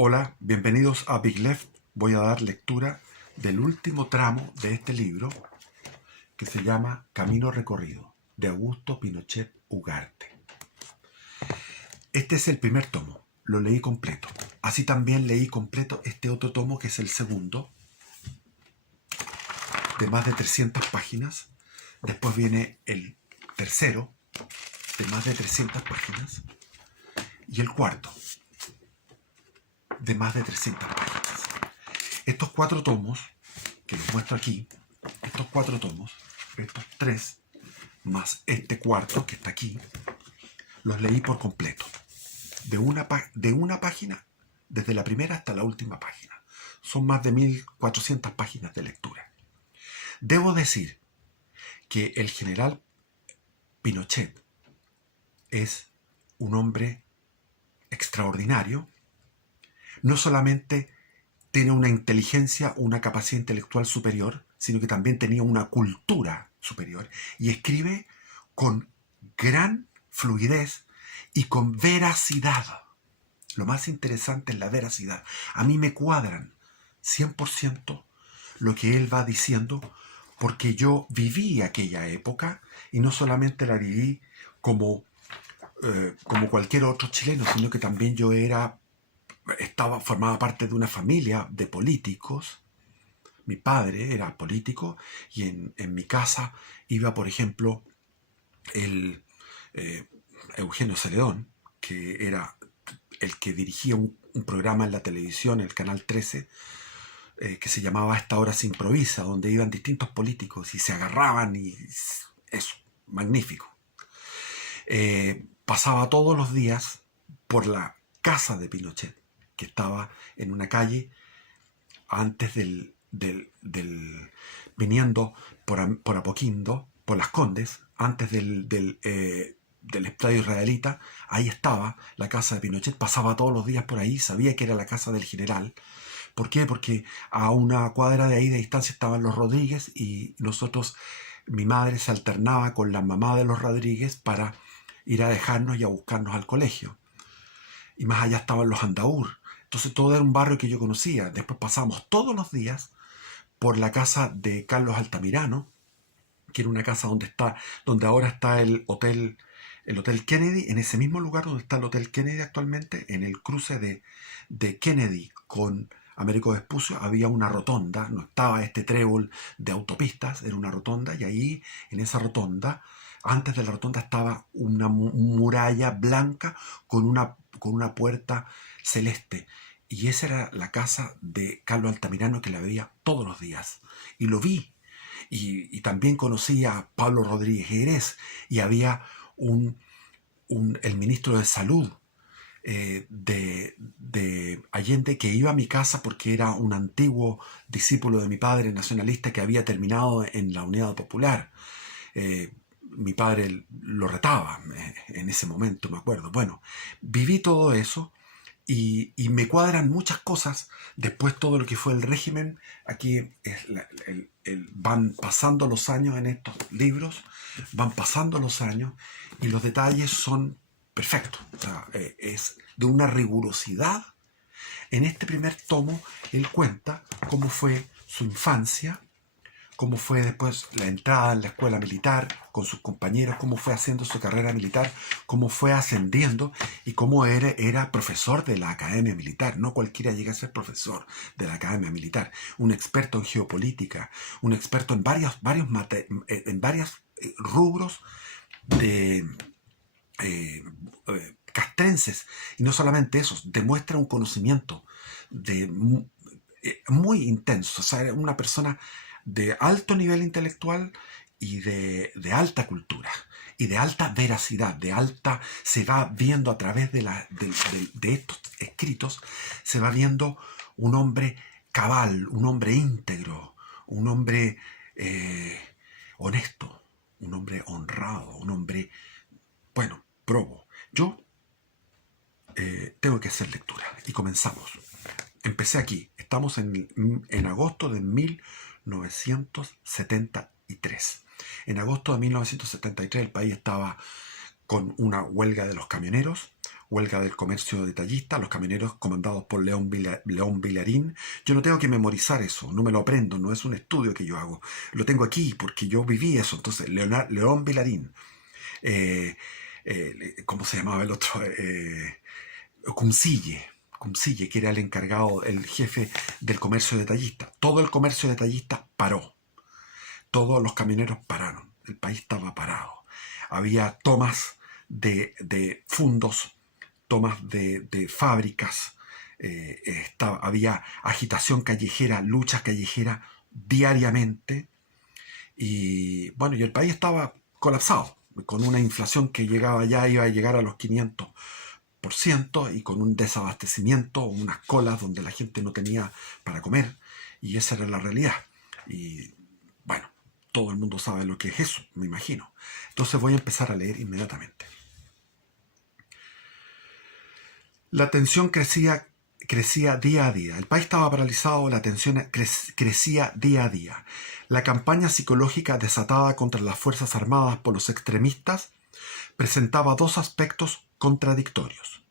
Hola, bienvenidos a Big Left. Voy a dar lectura del último tramo de este libro que se llama Camino Recorrido, de Augusto Pinochet Ugarte. Este es el primer tomo, lo leí completo. Así también leí completo este otro tomo que es el segundo, de más de 300 páginas. Después viene el tercero, de más de 300 páginas. Y el cuarto, de más de 300 páginas. Estos cuatro tomos, que los muestro aquí, estos cuatro tomos, estos tres, más este cuarto que está aquí, los leí por completo. De una página, desde la primera hasta la última página. Son más de 1400 páginas de lectura. Debo decir que el general Pinochet es un hombre extraordinario. No solamente tiene una inteligencia, una capacidad intelectual superior, sino que también tenía una cultura superior y escribe con gran fluidez y con veracidad. Lo más interesante es la veracidad. A mí me cuadran 100% lo que él va diciendo, porque yo viví aquella época y no solamente la viví como cualquier otro chileno, sino que también yo formaba parte de una familia de políticos. Mi padre era político y en mi casa iba, por ejemplo, el Eugenio Celedón, que era el que dirigía un programa en la televisión, el Canal 13, que se llamaba Esta Hora Se Improvisa, donde iban distintos políticos y se agarraban y eso, magnífico. Pasaba todos los días por la casa de Pinochet, que estaba en una calle antes viniendo por Apoquindo, por Las Condes, antes del estadio israelita. Ahí estaba la casa de Pinochet, pasaba todos los días por ahí, sabía que era la casa del general. ¿Por qué? Porque a una cuadra de ahí de distancia estaban los Rodríguez y nosotros, mi madre se alternaba con la mamá de los Rodríguez para ir a dejarnos y a buscarnos al colegio. Y más allá estaban los Andaur. Entonces todo era un barrio que yo conocía. Después pasamos todos los días por la casa de Carlos Altamirano, que era una casa donde ahora está el hotel Kennedy, en ese mismo lugar donde está el Hotel Kennedy actualmente, en el cruce de Kennedy con Américo Vespucio, había una rotonda, no estaba este trébol de autopistas, era una rotonda, y ahí, en esa rotonda, antes de la rotonda estaba una muralla blanca con una puerta celeste. Y esa era la casa de Carlos Altamirano, que la veía todos los días. Y lo vi. Y también conocí a Pablo Rodríguez Jerez. Y había el ministro de Salud de Allende, que iba a mi casa porque era un antiguo discípulo de mi padre nacionalista que había terminado en la Unidad Popular. Mi padre lo retaba en ese momento, me acuerdo. Bueno, viví todo eso y me cuadran muchas cosas. Después todo lo que fue el régimen, aquí van pasando los años en estos libros, van pasando los años y los detalles son perfectos. O sea, es de una rigurosidad. En este primer tomo, él cuenta cómo fue su infancia, cómo fue después la entrada en la escuela militar con sus compañeros, cómo fue haciendo su carrera militar, cómo fue ascendiendo y cómo era profesor de la Academia Militar. No cualquiera llega a ser profesor de la Academia Militar. Un experto en geopolítica, un experto en varios rubros de castrenses. Y no solamente eso, demuestra un conocimiento muy intenso. O sea, era una persona de alto nivel intelectual y de alta cultura y de alta veracidad, se va viendo a través de estos escritos, se va viendo un hombre cabal, un hombre íntegro, un hombre honesto, un hombre honrado, un hombre, bueno, probo. Yo tengo que hacer lectura y comenzamos. Empecé aquí, estamos en agosto de 1973. En agosto de 1973 el país estaba con una huelga de los camioneros, huelga del comercio detallista, los camioneros comandados por León Villarín. Yo no tengo que memorizar eso, no me lo aprendo, no es un estudio que yo hago. Lo tengo aquí porque yo viví eso. Entonces, León Villarín. ¿Cómo se llamaba el otro? Cumcille, que era el encargado, el jefe del comercio detallista. Todo el comercio detallista paró. Todos los camioneros pararon. El país estaba parado. Había tomas de fundos, tomas de fábricas, había agitación callejera, lucha callejera diariamente. Y bueno, y el país estaba colapsado, con una inflación que iba a llegar a los 500%, y con un desabastecimiento, unas colas donde la gente no tenía para comer, y esa era la realidad. Y bueno, todo el mundo sabe lo que es eso, me imagino. Entonces voy a empezar a leer inmediatamente. La tensión crecía día a día. El país estaba paralizado, la tensión crecía día a día. La campaña psicológica desatada contra las Fuerzas Armadas por los extremistas presentaba dos aspectos contradictorios.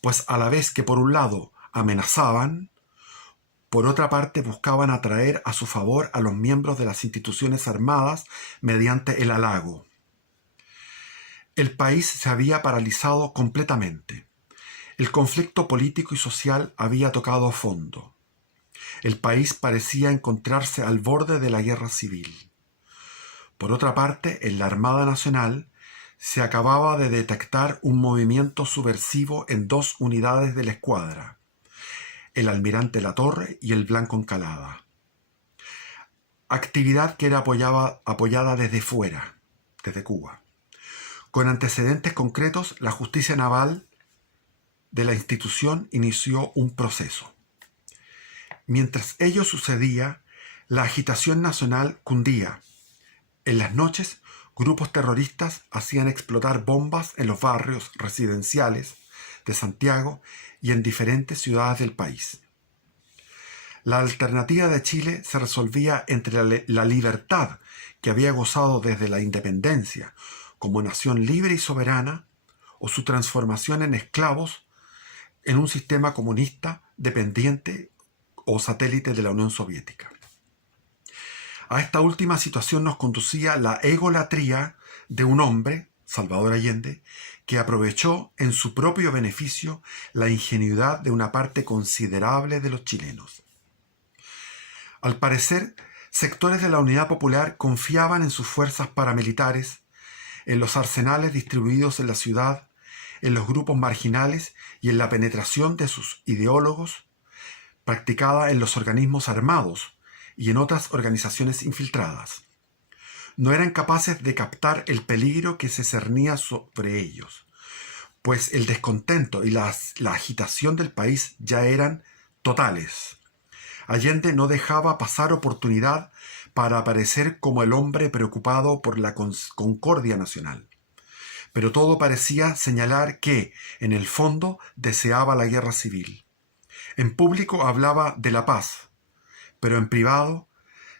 Pues a la vez que por un lado amenazaban, por otra parte buscaban atraer a su favor a los miembros de las instituciones armadas mediante el halago. El país se había paralizado completamente. El conflicto político y social había tocado fondo. El país parecía encontrarse al borde de la guerra civil. Por otra parte, en la Armada Nacional se acababa de detectar un movimiento subversivo en dos unidades de la escuadra, el Almirante Latorre y el Blanco Encalada. Actividad que era apoyada desde fuera, desde Cuba. Con antecedentes concretos, la justicia naval de la institución inició un proceso. Mientras ello sucedía, la agitación nacional cundía. En las noches, grupos terroristas hacían explotar bombas en los barrios residenciales de Santiago y en diferentes ciudades del país. La alternativa de Chile se resolvía entre la libertad que había gozado desde la independencia como nación libre y soberana, o su transformación en esclavos en un sistema comunista dependiente o satélite de la Unión Soviética. A esta última situación nos conducía la egolatría de un hombre, Salvador Allende, que aprovechó en su propio beneficio la ingenuidad de una parte considerable de los chilenos. Al parecer, sectores de la Unidad Popular confiaban en sus fuerzas paramilitares, en los arsenales distribuidos en la ciudad, en los grupos marginales y en la penetración de sus ideólogos practicada en los organismos armados y en otras organizaciones infiltradas. No eran capaces de captar el peligro que se cernía sobre ellos, pues el descontento y la agitación del país ya eran totales. Allende no dejaba pasar oportunidad para aparecer como el hombre preocupado por la concordia nacional. Pero todo parecía señalar que, en el fondo, deseaba la guerra civil. En público hablaba de la paz, pero en privado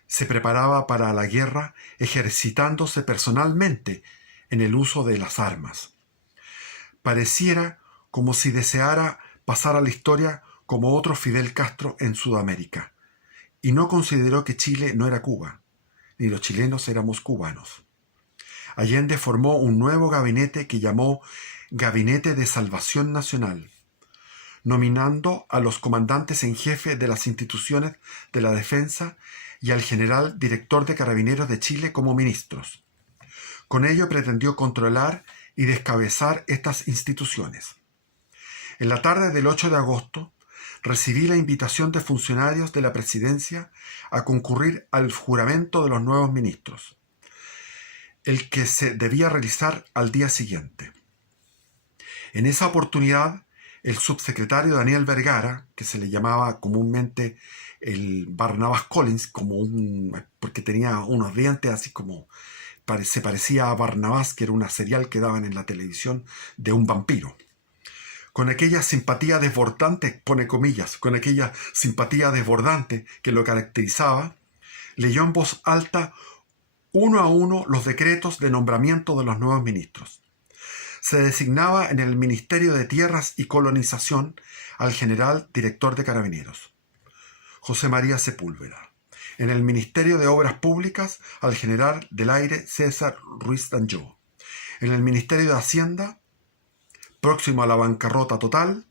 se preparaba para la guerra ejercitándose personalmente en el uso de las armas. Pareciera como si deseara pasar a la historia como otro Fidel Castro en Sudamérica, y no consideró que Chile no era Cuba, ni los chilenos éramos cubanos. Allende formó un nuevo gabinete que llamó Gabinete de Salvación Nacional, nominando a los comandantes en jefe de las instituciones de la defensa y al general director de Carabineros de Chile como ministros. Con ello pretendió controlar y descabezar estas instituciones. En la tarde del 8 de agosto, recibí la invitación de funcionarios de la presidencia a concurrir al juramento de los nuevos ministros, el que se debía realizar al día siguiente. En esa oportunidad, el subsecretario Daniel Vergara, que se le llamaba comúnmente el Barnabas Collins, porque tenía unos dientes así como, se parecía a Barnabas, que era una serial que daban en la televisión de un vampiro. Con aquella simpatía desbordante, pone comillas, con aquella simpatía desbordante que lo caracterizaba, leyó en voz alta uno a uno los decretos de nombramiento de los nuevos ministros. Se designaba en el Ministerio de Tierras y Colonización al general director de Carabineros, José María Sepúlveda. En el Ministerio de Obras Públicas al general del Aire César Ruiz Danjó. En el Ministerio de Hacienda, próximo a la bancarrota total,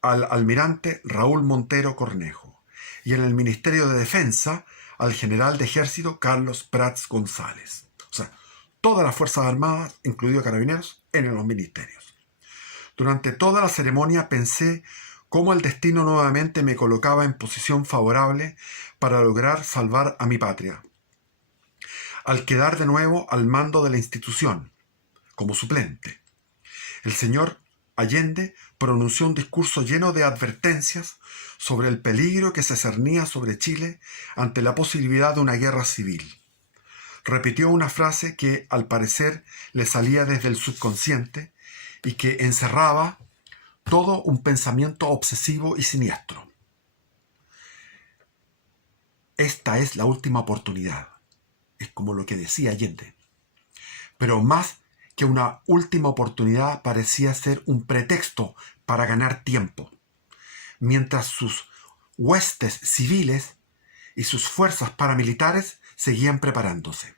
al almirante Raúl Montero Cornejo. Y en el Ministerio de Defensa, al general de Ejército Carlos Prats González. O sea, todas las Fuerzas Armadas, incluidos Carabineros, en los ministerios. Durante toda la ceremonia pensé cómo el destino nuevamente me colocaba en posición favorable para lograr salvar a mi patria, al quedar de nuevo al mando de la institución, como suplente. El señor Allende pronunció un discurso lleno de advertencias sobre el peligro que se cernía sobre Chile ante la posibilidad de una guerra civil. Repitió una frase que, al parecer, le salía desde el subconsciente y que encerraba todo un pensamiento obsesivo y siniestro. Esta es la última oportunidad. Es como lo que decía Allende. Pero más que una última oportunidad, parecía ser un pretexto para ganar tiempo, mientras sus huestes civiles y sus fuerzas paramilitares seguían preparándose.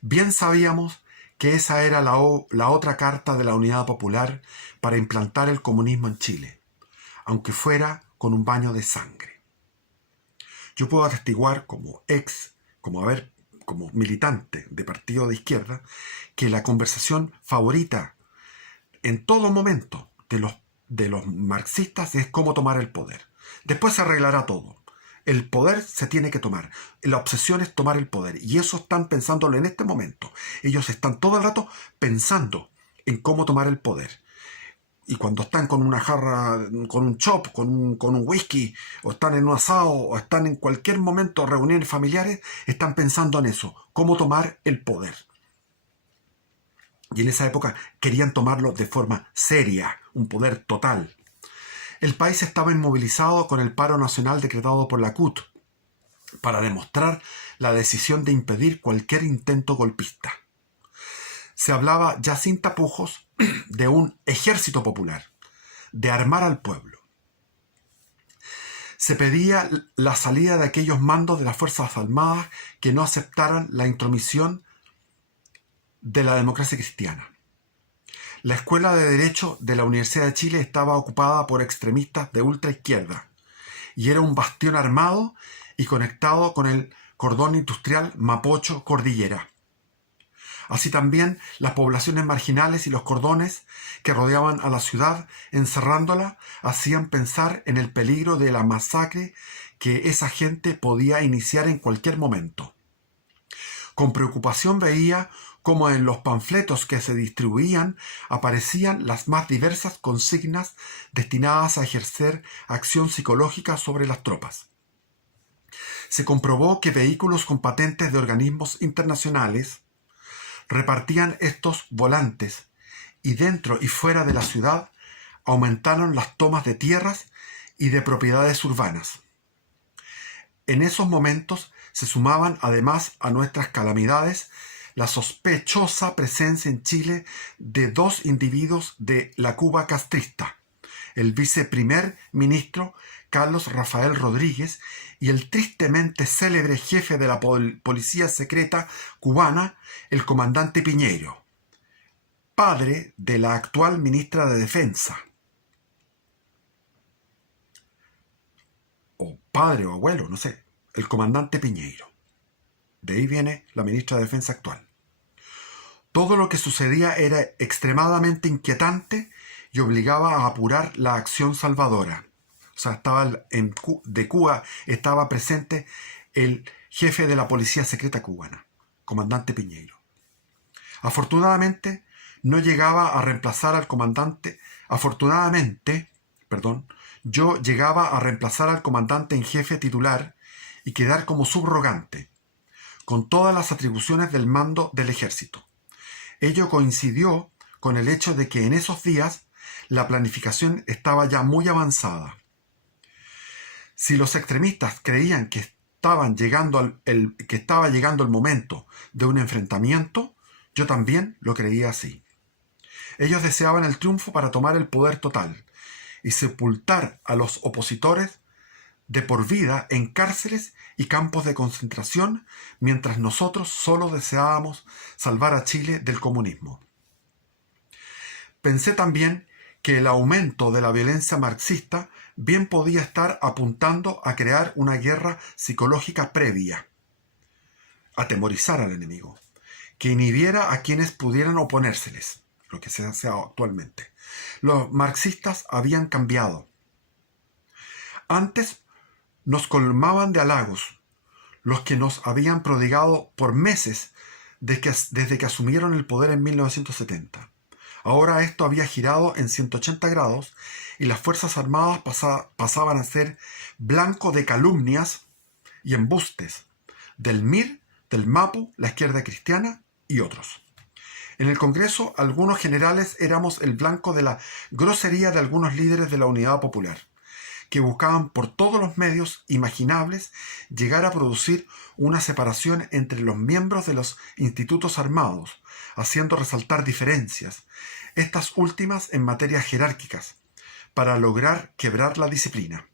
Bien sabíamos que esa era la otra carta de la Unidad Popular para implantar el comunismo en Chile, aunque fuera con un baño de sangre. Yo puedo atestiguar como militante de partido de izquierda, que la conversación favorita en todo momento de los marxistas es cómo tomar el poder. Después se arreglará todo. El poder se tiene que tomar. La obsesión es tomar el poder. Y eso están pensándolo en este momento. Ellos están todo el rato pensando en cómo tomar el poder. Y cuando están con una jarra, con un chop, con un whisky, o están en un asado, o están en cualquier momento, reuniones familiares, están pensando en eso, cómo tomar el poder. Y en esa época querían tomarlo de forma seria, un poder total. El país estaba inmovilizado con el paro nacional decretado por la CUT para demostrar la decisión de impedir cualquier intento golpista. Se hablaba ya sin tapujos de un ejército popular, de armar al pueblo. Se pedía la salida de aquellos mandos de las Fuerzas Armadas que no aceptaran la intromisión de la democracia cristiana. La Escuela de Derecho de la Universidad de Chile estaba ocupada por extremistas de ultraizquierda y era un bastión armado y conectado con el cordón industrial Mapocho-Cordillera. Así también las poblaciones marginales y los cordones que rodeaban a la ciudad, encerrándola, hacían pensar en el peligro de la masacre que esa gente podía iniciar en cualquier momento. Con preocupación veía cómo en los panfletos que se distribuían aparecían las más diversas consignas destinadas a ejercer acción psicológica sobre las tropas. Se comprobó que vehículos con patentes de organismos internacionales repartían estos volantes y dentro y fuera de la ciudad aumentaron las tomas de tierras y de propiedades urbanas. En esos momentos se sumaban además a nuestras calamidades la sospechosa presencia en Chile de dos individuos de la Cuba castrista, el viceprimer ministro Carlos Rafael Rodríguez y el tristemente célebre jefe de la policía secreta cubana, el comandante Piñeiro, padre de la actual ministra de Defensa. O padre o abuelo, no sé, el comandante Piñeiro. De ahí viene la ministra de Defensa actual. Todo lo que sucedía era extremadamente inquietante y obligaba a apurar la acción salvadora. O sea, de Cuba estaba presente el jefe de la policía secreta cubana, comandante Piñeiro. Afortunadamente, no llegaba a reemplazar al comandante. Yo llegaba a reemplazar al comandante en jefe titular y quedar como subrogante, con todas las atribuciones del mando del ejército. Ello coincidió con el hecho de que en esos días la planificación estaba ya muy avanzada. Si los extremistas creían que estaba llegando el momento de un enfrentamiento, yo también lo creía así. Ellos deseaban el triunfo para tomar el poder total y sepultar a los opositores de por vida en cárceles y campos de concentración, mientras nosotros solo deseábamos salvar a Chile del comunismo. Pensé también que el aumento de la violencia marxista bien podía estar apuntando a crear una guerra psicológica previa, atemorizar al enemigo, que inhibiera a quienes pudieran oponérseles, lo que se hace actualmente. Los marxistas habían cambiado. Antes nos colmaban de halagos los que nos habían prodigado por meses desde que asumieron el poder en 1970. Ahora esto había girado en 180 grados y las Fuerzas Armadas pasaban a ser blanco de calumnias y embustes del MIR, del MAPU, la izquierda cristiana y otros. En el Congreso, algunos generales éramos el blanco de la grosería de algunos líderes de la Unidad Popular, que buscaban por todos los medios imaginables llegar a producir una separación entre los miembros de los institutos armados, haciendo resaltar diferencias, estas últimas en materias jerárquicas, para lograr quebrar la disciplina.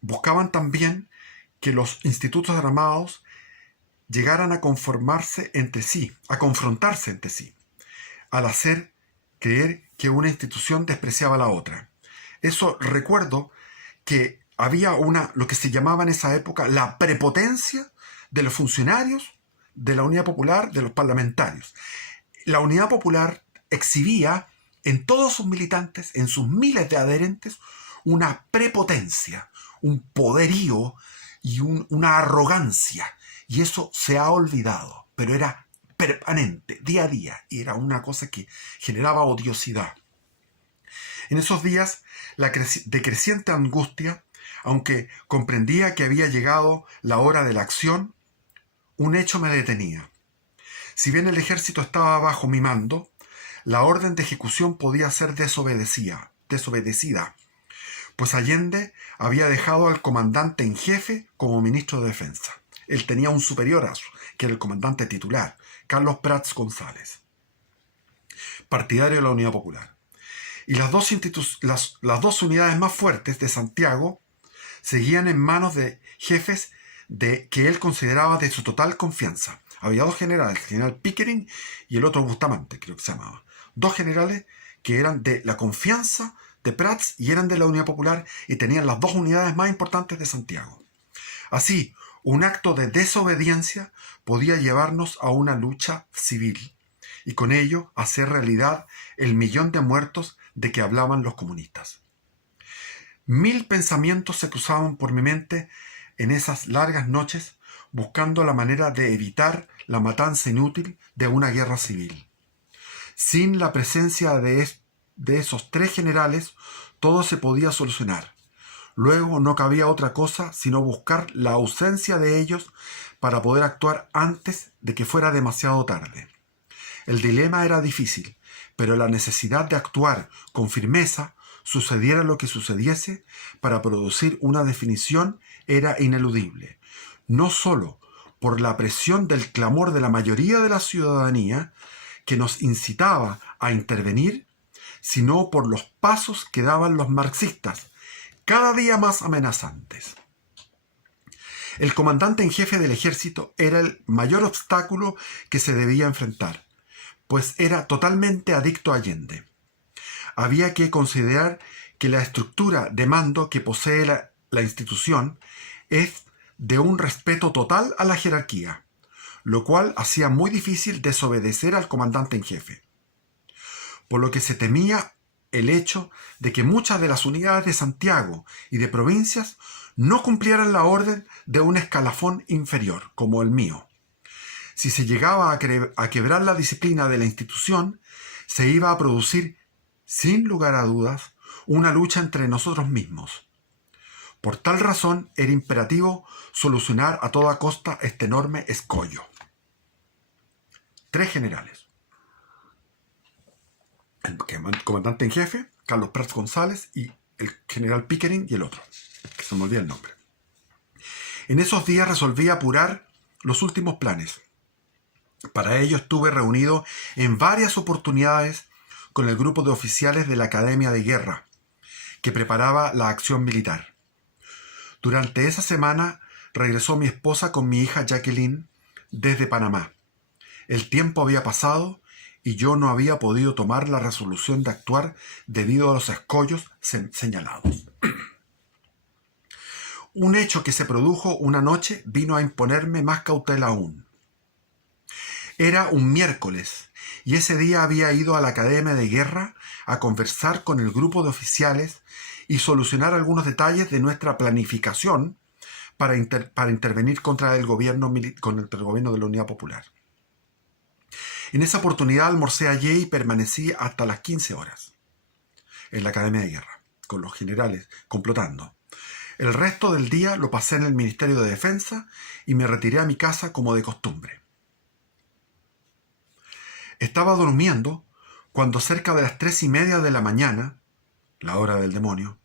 Buscaban también que los institutos armados llegaran a confrontarse entre sí, al hacer creer que una institución despreciaba a la otra. Eso recuerdo que había lo que se llamaba en esa época la prepotencia de los funcionarios de la Unidad Popular, de los parlamentarios. La Unidad Popular exhibía en todos sus militantes, en sus miles de adherentes, una prepotencia, un poderío y una arrogancia. Y eso se ha olvidado, pero era permanente, día a día, y era una cosa que generaba odiosidad. En esos días de creciente angustia, aunque comprendía que había llegado la hora de la acción, un hecho me detenía. Si bien el ejército estaba bajo mi mando, la orden de ejecución podía ser desobedecida, pues Allende había dejado al comandante en jefe como ministro de Defensa. Él tenía un superior que era el comandante titular, Carlos Prats González, partidario de la Unidad Popular. Y las dos unidades más fuertes de Santiago seguían en manos de jefes que él consideraba de su total confianza. Había dos generales, el general Pickering y el otro Bustamante, creo que se llamaba. Dos generales que eran de la confianza de Prats y eran de la Unidad Popular y tenían las dos unidades más importantes de Santiago. Así, un acto de desobediencia podía llevarnos a una lucha civil y con ello hacer realidad el 1.000.000 de muertos de que hablaban los comunistas. 1000 pensamientos se cruzaban por mi mente en esas largas noches buscando la manera de evitar la matanza inútil de una guerra civil. Sin la presencia de esos tres generales, todo se podía solucionar. Luego no cabía otra cosa sino buscar la ausencia de ellos para poder actuar antes de que fuera demasiado tarde. El dilema era difícil, pero la necesidad de actuar con firmeza, sucediera lo que sucediese, para producir una definición era ineludible, no solo por la presión del clamor de la mayoría de la ciudadanía que nos incitaba a intervenir, sino por los pasos que daban los marxistas, cada día más amenazantes. El comandante en jefe del ejército era el mayor obstáculo que se debía enfrentar, pues era totalmente adicto a Allende. Había que considerar que la estructura de mando que posee la institución es de un respeto total a la jerarquía, lo cual hacía muy difícil desobedecer al comandante en jefe. Por lo que se temía el hecho de que muchas de las unidades de Santiago y de provincias no cumplieran la orden de un escalafón inferior, como el mío. Si se llegaba a quebrar la disciplina de la institución, se iba a producir, sin lugar a dudas, una lucha entre nosotros mismos. Por tal razón, era imperativo solucionar a toda costa este enorme escollo. 3 generales. El comandante en jefe, Carlos Prats González, y el general Pickering y el otro, que se me olvida el nombre. En esos días resolví apurar los últimos planes. Para ello estuve reunido en varias oportunidades con el grupo de oficiales de la Academia de Guerra, que preparaba la acción militar. Durante esa semana regresó mi esposa con mi hija Jacqueline desde Panamá. El tiempo había pasado y yo no había podido tomar la resolución de actuar debido a los escollos señalados. Un hecho que se produjo una noche vino a imponerme más cautela aún. Era un miércoles y ese día había ido a la Academia de Guerra a conversar con el grupo de oficiales y solucionar algunos detalles de nuestra planificación para intervenir contra el gobierno de la Unidad Popular. En esa oportunidad almorcé allí y permanecí hasta las 15 horas en la Academia de Guerra, con los generales complotando. El resto del día lo pasé en el Ministerio de Defensa y me retiré a mi casa como de costumbre. Estaba durmiendo cuando cerca de las 3:30 de la mañana, la hora del demonio,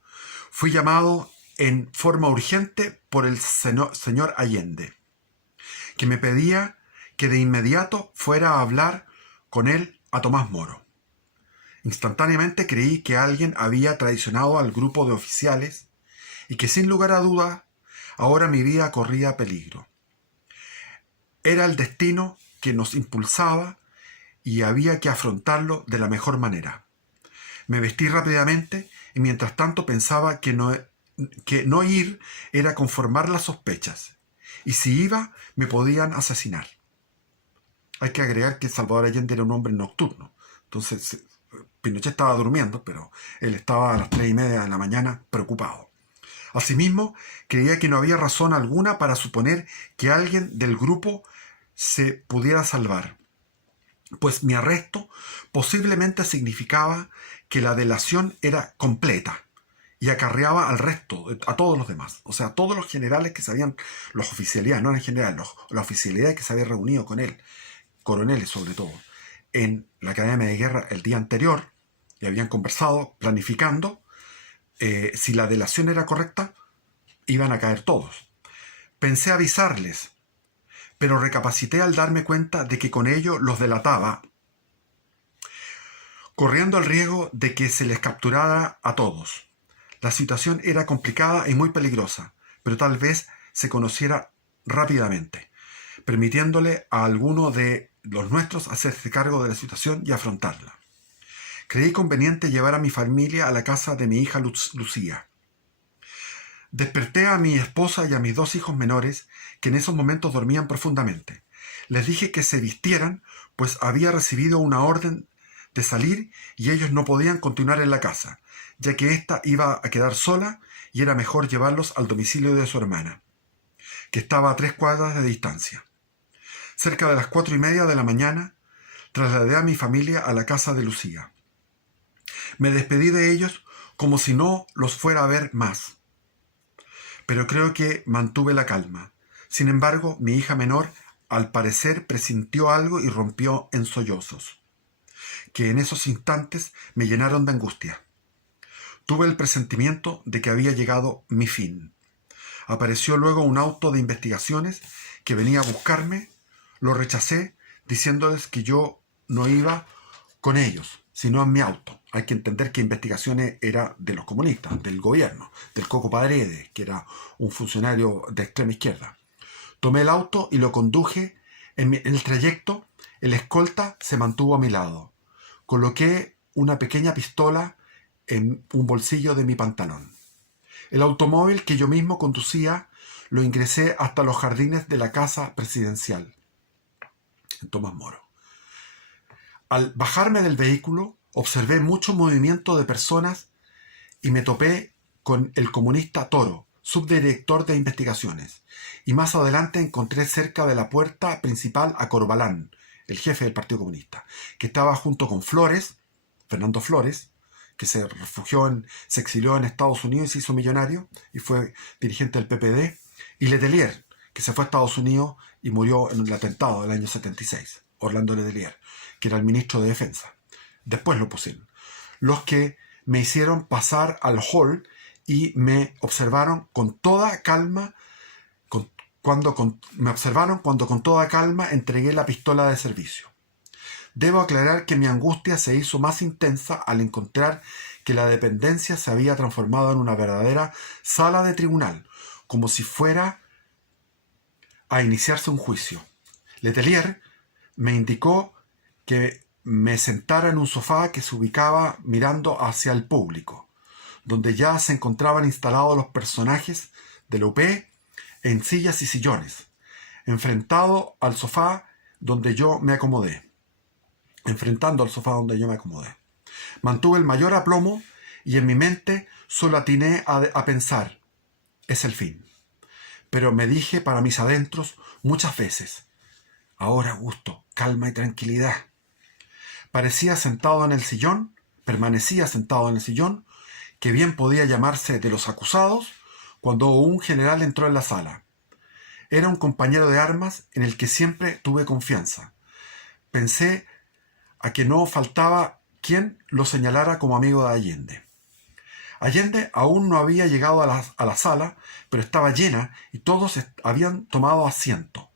fui llamado en forma urgente por el señor Allende, que me pedía que de inmediato fuera a hablar con él a Tomás Moro. Instantáneamente creí que alguien había traicionado al grupo de oficiales y que sin lugar a dudas ahora mi vida corría peligro. Era el destino que nos impulsaba y había que afrontarlo de la mejor manera. Me vestí rápidamente y mientras tanto pensaba que no ir era conformar las sospechas, y si iba me podían asesinar. Hay que agregar que Salvador Allende era un hombre nocturno, entonces Pinochet estaba durmiendo, pero él estaba a las 3:30 de la mañana preocupado. Asimismo, creía que no había razón alguna para suponer que alguien del grupo se pudiera salvar, pues mi arresto posiblemente significaba que la delación era completa y acarreaba al resto, a todos los demás. O sea, todos los generales que se habían, los oficialidades, no eran generales, la oficialidad que se había reunido con él, coroneles sobre todo, en la Academia de Guerra el día anterior, y habían conversado, planificando, si la delación era correcta, iban a caer todos. Pensé avisarles, pero recapacité al darme cuenta de que con ello los delataba, corriendo el riesgo de que se les capturara a todos. La situación era complicada y muy peligrosa, pero tal vez se conociera rápidamente, permitiéndole a alguno de los nuestros hacerse cargo de la situación y afrontarla. Creí conveniente llevar a mi familia a la casa de mi hija Lucía. Desperté a mi esposa y a mis 2 hijos menores, que en esos momentos dormían profundamente. Les dije que se vistieran, pues había recibido una orden de salir y ellos no podían continuar en la casa, ya que ésta iba a quedar sola y era mejor llevarlos al domicilio de su hermana, que estaba a 3 cuadras de distancia. Cerca de las 4:30 de la mañana, trasladé a mi familia a la casa de Lucía. Me despedí de ellos como si no los fuera a ver más, pero creo que mantuve la calma. Sin embargo, mi hija menor, al parecer, presintió algo y rompió en sollozos, que en esos instantes me llenaron de angustia. Tuve el presentimiento de que había llegado mi fin. Apareció luego un auto de investigaciones que venía a buscarme. Lo rechacé diciéndoles que yo no iba con ellos, sino en mi auto. Hay que entender que Investigaciones era de los comunistas, del gobierno, del Coco Paredes, que era un funcionario de extrema izquierda. Tomé el auto y lo conduje. En el trayecto, el escolta se mantuvo a mi lado. Coloqué una pequeña pistola en un bolsillo de mi pantalón. El automóvil que yo mismo conducía lo ingresé hasta los jardines de la casa presidencial en Tomás Moro. Al bajarme del vehículo, observé mucho movimiento de personas y me topé con el comunista Toro, subdirector de investigaciones, y más adelante encontré cerca de la puerta principal a Corbalán, el jefe del Partido Comunista, que estaba junto con Flores, Fernando Flores, que se exilió en Estados Unidos y se hizo millonario y fue dirigente del PPD, y Letelier, que se fue a Estados Unidos y murió en el atentado del año 76, Orlando Letelier, que era el ministro de Defensa. Después lo pusieron. Los que me hicieron pasar al hall y me observaron con toda calma, me observaron cuando con toda calma entregué la pistola de servicio. Debo aclarar que mi angustia se hizo más intensa al encontrar que la dependencia se había transformado en una verdadera sala de tribunal, como si fuera a iniciarse un juicio. Letelier me indicó que me sentara en un sofá que se ubicaba mirando hacia el público, donde ya se encontraban instalados los personajes de la UP en sillas y sillones, enfrentando al sofá donde yo me acomodé. Mantuve el mayor aplomo y en mi mente solo atiné a pensar, es el fin. Pero me dije para mis adentros muchas veces, ahora Augusto, calma y tranquilidad. Permanecía sentado en el sillón, que bien podía llamarse de los acusados, cuando un general entró en la sala. Era un compañero de armas en el que siempre tuve confianza. Pensé a que no faltaba quien lo señalara como amigo de Allende. Allende aún no había llegado a la sala, pero estaba llena y todos habían tomado asiento.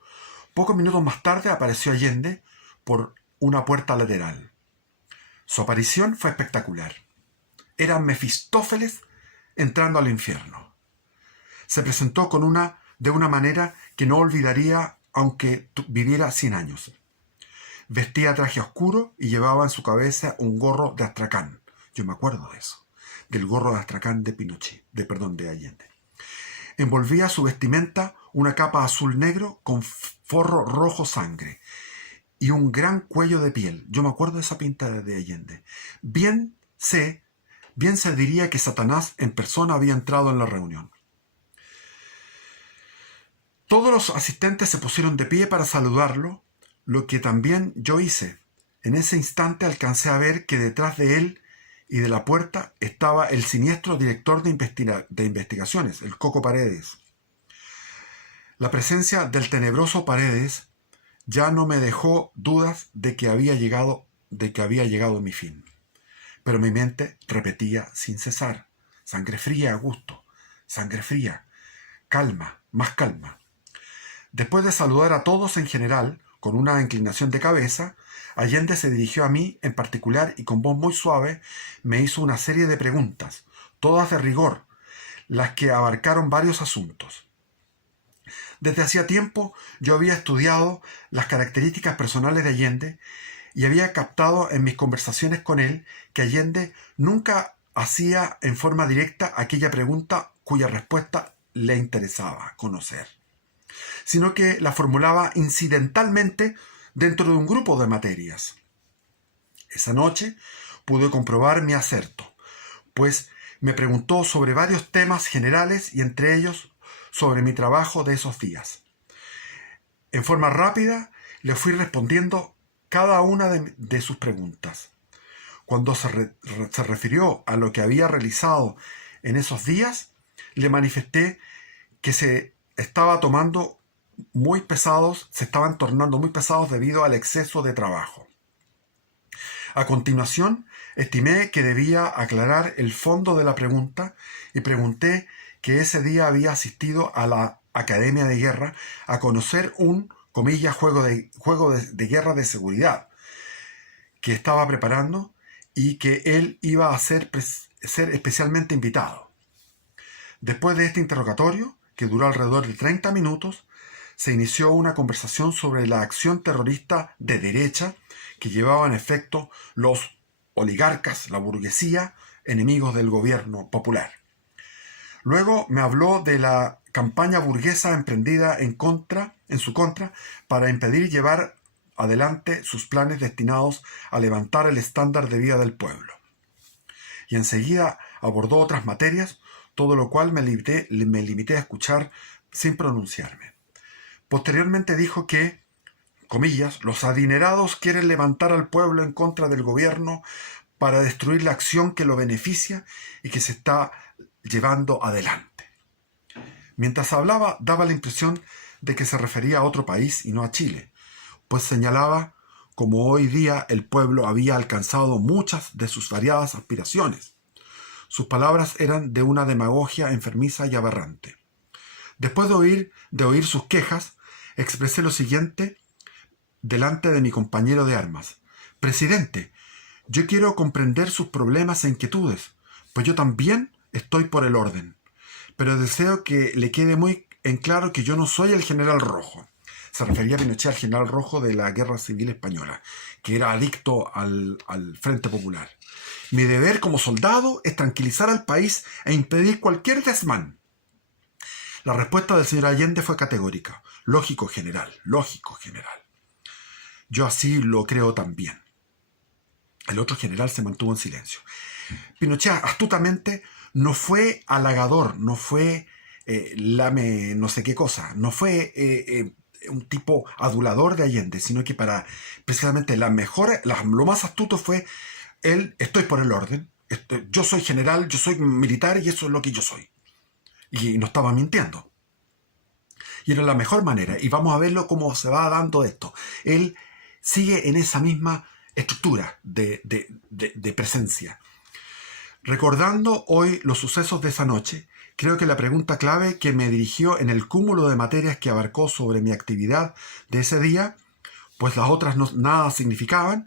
Pocos minutos más tarde apareció Allende por una puerta lateral. Su aparición fue espectacular. Era Mefistófeles entrando al infierno. Se presentó de una manera que no olvidaría aunque viviera 100 años. Vestía traje oscuro y llevaba en su cabeza un gorro de Astracán. Yo me acuerdo de eso, del gorro de Astracán de de Allende. Envolvía su vestimenta una capa azul negro con forro rojo sangre y un gran cuello de piel. Yo me acuerdo de esa pinta de Allende. Bien se diría que Satanás en persona había entrado en la reunión. Todos los asistentes se pusieron de pie para saludarlo, lo que también yo hice. En ese instante alcancé a ver que detrás de él y de la puerta estaba el siniestro director de investigaciones, el Coco Paredes. La presencia del tenebroso Paredes ya no me dejó dudas de que había llegado mi fin. Pero mi mente repetía sin cesar: sangre fría, Augusto, sangre fría, calma, más calma. Después de saludar a todos en general, con una inclinación de cabeza, Allende se dirigió a mí en particular y con voz muy suave me hizo una serie de preguntas, todas de rigor, las que abarcaron varios asuntos. Desde hacía tiempo yo había estudiado las características personales de Allende y había captado en mis conversaciones con él que Allende nunca hacía en forma directa aquella pregunta cuya respuesta le interesaba conocer, sino que la formulaba incidentalmente dentro de un grupo de materias. Esa noche pude comprobar mi acerto, pues me preguntó sobre varios temas generales y entre ellos sobre mi trabajo de esos días. En forma rápida le fui respondiendo cada una de sus preguntas. Cuando se refirió a lo que había realizado en esos días, le manifesté que se estaban tornando muy pesados debido al exceso de trabajo. A continuación, estimé que debía aclarar el fondo de la pregunta y pregunté que ese día había asistido a la Academia de Guerra a conocer un, comillas, juego de guerra de seguridad que estaba preparando y que él iba a ser especialmente invitado. Después de este interrogatorio, que duró alrededor de 30 minutos, se inició una conversación sobre la acción terrorista de derecha que llevaban a efecto los oligarcas, la burguesía, enemigos del gobierno popular. Luego me habló de la campaña burguesa emprendida en su contra para impedir llevar adelante sus planes destinados a levantar el estándar de vida del pueblo. Y enseguida abordó otras materias, todo lo cual me limité a escuchar sin pronunciarme. Posteriormente dijo que, comillas, los adinerados quieren levantar al pueblo en contra del gobierno para destruir la acción que lo beneficia y que se está llevando adelante. Mientras hablaba, daba la impresión de que se refería a otro país y no a Chile, pues señalaba como hoy día el pueblo había alcanzado muchas de sus variadas aspiraciones. Sus palabras eran de una demagogia enfermiza y aberrante. Después de oír sus quejas, expresé lo siguiente delante de mi compañero de armas. Presidente, yo quiero comprender sus problemas e inquietudes, pues yo también estoy por el orden. Pero deseo que le quede muy en claro que yo no soy el general Rojo. Se refería a Pinochet al general Rojo de la Guerra Civil Española, que era adicto al Frente Popular. Mi deber como soldado es tranquilizar al país e impedir cualquier desmán. La respuesta del señor Allende fue categórica. Lógico, general, lógico, general. Yo así lo creo también. El otro general se mantuvo en silencio. Pinochet, astutamente, no fue halagador, no fue lame no sé qué cosa, no fue un tipo adulador de Allende, sino que para precisamente lo más astuto fue estoy por el orden, yo soy general, yo soy militar y eso es lo que yo soy. Y no estaba mintiendo. Y era la mejor manera. Y vamos a verlo cómo se va dando esto. Él sigue en esa misma estructura de presencia. Recordando hoy los sucesos de esa noche, creo que la pregunta clave que me dirigió en el cúmulo de materias que abarcó sobre mi actividad de ese día, pues las otras nada significaban,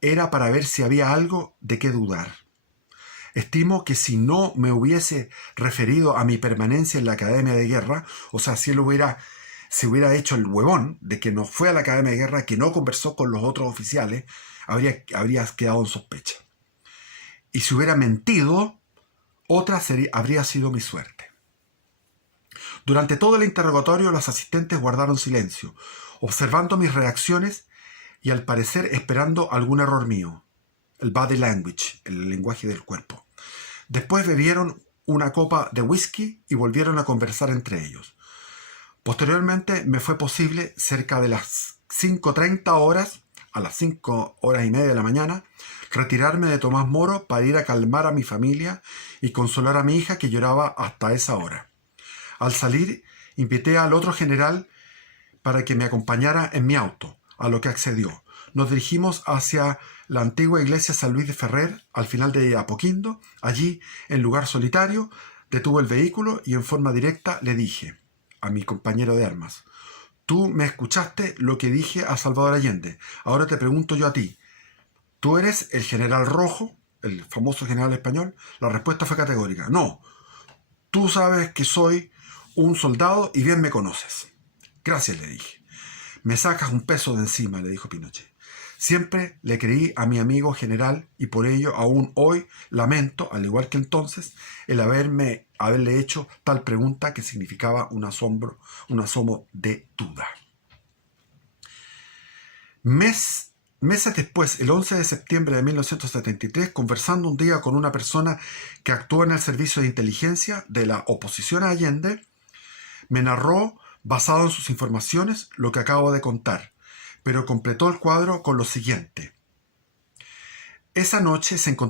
era para ver si había algo de qué dudar. Estimo que si no me hubiese referido a mi permanencia en la Academia de Guerra, o sea, si él se hubiera hecho el huevón de que no fue a la Academia de Guerra, que no conversó con los otros oficiales, habría quedado en sospecha. Y si hubiera mentido, habría sido mi suerte. Durante todo el interrogatorio, los asistentes guardaron silencio, observando mis reacciones y al parecer esperando algún error mío. El body language, el lenguaje del cuerpo. Después bebieron una copa de whisky y volvieron a conversar entre ellos. Posteriormente me fue posible, cerca de las 5:30 horas, a las 5:30 de la mañana, retirarme de Tomás Moro para ir a calmar a mi familia y consolar a mi hija que lloraba hasta esa hora. Al salir, invité al otro general para que me acompañara en mi auto, a lo que accedió. Nos dirigimos hacia la antigua iglesia San Luis de Ferrer, al final de Apoquindo. Allí, en lugar solitario, detuve el vehículo y en forma directa le dije a mi compañero de armas: tú me escuchaste lo que dije a Salvador Allende. Ahora te pregunto yo a ti. ¿Tú eres el general Rojo, el famoso general español? La respuesta fue categórica. No. Tú sabes que soy un soldado y bien me conoces. Gracias, le dije. Me sacas un peso de encima, le dijo Pinochet. Siempre le creí a mi amigo general y por ello aún hoy lamento, al igual que entonces, el haberle hecho tal pregunta que significaba un asomo de duda. Meses después, el 11 de septiembre de 1973, conversando un día con una persona que actuó en el servicio de inteligencia de la oposición a Allende, me narró, basado en sus informaciones, lo que acabo de contar, pero completó el cuadro con lo siguiente. Esa noche se encontró